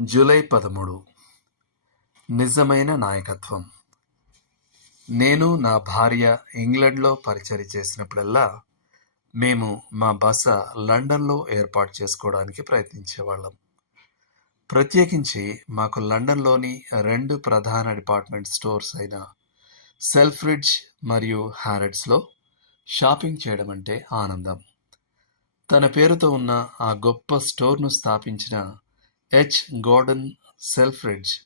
July పదమూడు. నిజమైన నాయకత్వం. నేను నా భార్య ఇంగ్లండ్లో పరిచయం చేసినప్పుడల్లా మేము మా బస లండన్లో ఏర్పాటు చేసుకోవడానికి ప్రయత్నించేవాళ్ళం. ప్రత్యేకించి మాకు లండన్లోని రెండు ప్రధాన డిపార్ట్మెంట్ స్టోర్స్ అయిన సెల్ఫ్రిడ్జ్ మరియు హ్యారెడ్స్లో షాపింగ్ చేయడం అంటే ఆనందం. తన పేరుతో ఉన్న ఆ గొప్ప స్టోర్ను స్థాపించిన హెచ్. గోర్డన్ సెల్ఫ్రిడ్జ్.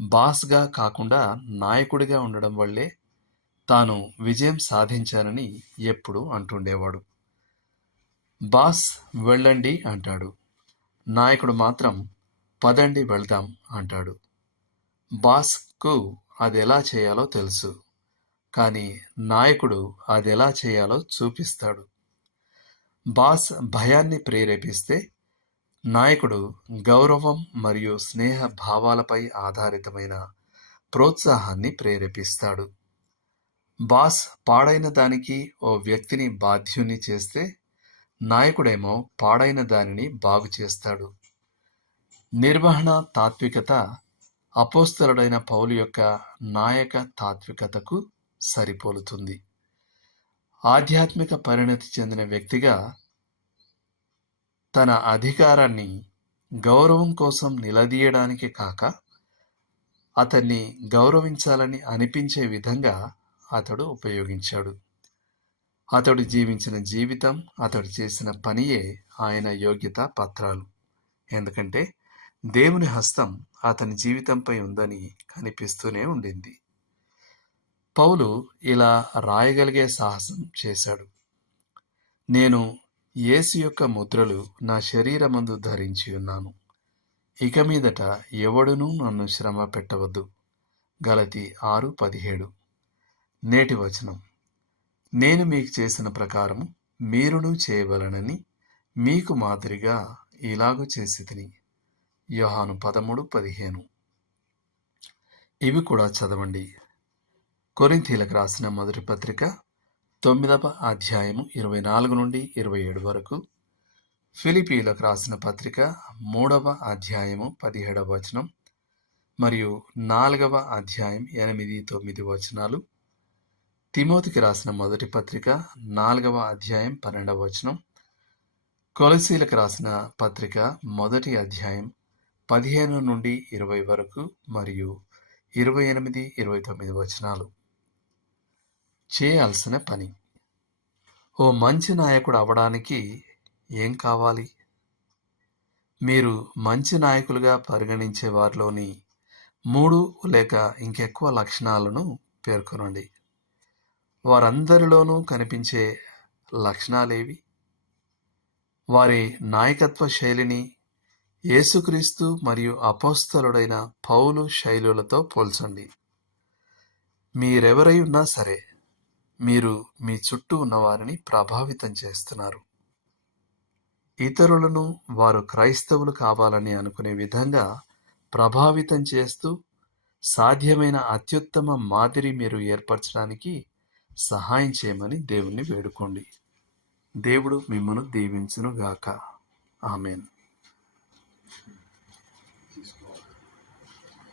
బాస్గా కాకుండా నాయకుడిగా ఉండడం వల్లే తాను విజయం సాధించానని ఎప్పుడు అంటుండేవాడు. బాస్ వెళ్ళండి అంటాడు. నాయకుడు మాత్రం పదండి వెళ్దాం అంటాడు. బాస్కు అది ఎలా చేయాలో తెలుసు. కానీ నాయకుడు అది ఎలా చేయాలో చూపిస్తాడు. బాస్ భయాన్ని ప్రేరేపిస్తే నాయకుడు గౌరవం మరియు స్నేహ భావాలపై ఆధారితమైన ప్రోత్సాహాన్ని ప్రేరేపిస్తాడు. బాస్ పాడైన దానికి ఓ వ్యక్తిని బాధ్యుని చేస్తే నాయకుడేమో పాడైన దానిని బాగు చేస్తాడు. నిర్వహణ తాత్వికత అపోస్తలుడైన పౌలు యొక్క నాయక తాత్వికతకు సరిపోలుతుంది. ఆధ్యాత్మిక పరిణతి చెందిన వ్యక్తిగా తన అధికారాన్ని గౌరవం కోసం నిలదీయడానికి కాక అతన్ని గౌరవించాలని అనిపించే విధంగా అతడు ఉపయోగించాడు. అతడు జీవించిన జీవితం అతడు చేసిన పనియే ఆయన యోగ్యత పత్రాలు. ఎందుకంటే దేవుని హస్తం అతని జీవితంపై ఉందని కనిపిస్తూనే ఉండింది. పౌలు ఇలా రాయగలిగే సాహసం చేశాడు. నేను యేసు యొక్క ముద్రలు నా శరీరమందు ధరించి ఉన్నాను. ఇక మీదట ఎవడునూ నన్ను శ్రమ పెట్టవద్దు. గలతి ఆరు పదిహేడు. నేటి వచనం. నేను మీకు చేసిన ప్రకారం మీరును చేయవలనని మీకు మాదిరిగా ఇలాగూ చేసి తిని యోహాను పదమూడు పదిహేను. ఇవి కూడా చదవండి. కొరింథీలకు రాసిన మొదటి పత్రిక తొమ్మిదవ అధ్యాయము ఇరవై నాలుగు నుండి ఇరవై ఏడు వరకు ఫిలిపీలకు రాసిన పత్రిక మూడవ అధ్యాయము పదిహేడవ వచనం మరియు నాలుగవ అధ్యాయం ఎనిమిది తొమ్మిది వచనాలు. తిమోతికి రాసిన మొదటి పత్రిక నాలుగవ అధ్యాయం పన్నెండవ వచనం. కొలసీలకు రాసిన పత్రిక మొదటి అధ్యాయం పదిహేను నుండి ఇరవై వరకు మరియు ఇరవై ఎనిమిది ఇరవై తొమ్మిది వచనాలు. చేయాల్సిన పని. ఓ మంచి నాయకుడు అవ్వడానికి ఏం కావాలి? మీరు మంచి నాయకులుగా పరిగణించే వారిలోని మూడు లేక ఇంకెక్కువ లక్షణాలను పేర్కొనండి. వారందరిలోనూ కనిపించే లక్షణాలేవి? వారి నాయకత్వ శైలిని యేసుక్రీస్తు మరియు అపోస్తలుడైన పౌలు శైలులతో పోల్చండి. మీరెవరై ఉన్నా సరే మీరు మీ చుట్టూ ఉన్న వారిని ప్రభావితం చేస్తున్నారు. ఇతరులను వారు క్రైస్తవులు కావాలని అనుకునే విధంగా ప్రభావితం చేస్తూ సాధ్యమైన అత్యుత్తమ మాదిరి మీరు ఏర్పరచడానికి సహాయం చేయమని దేవుణ్ణి వేడుకోండి. దేవుడు మిమ్మను దీవించునుగాక. ఆమెన్.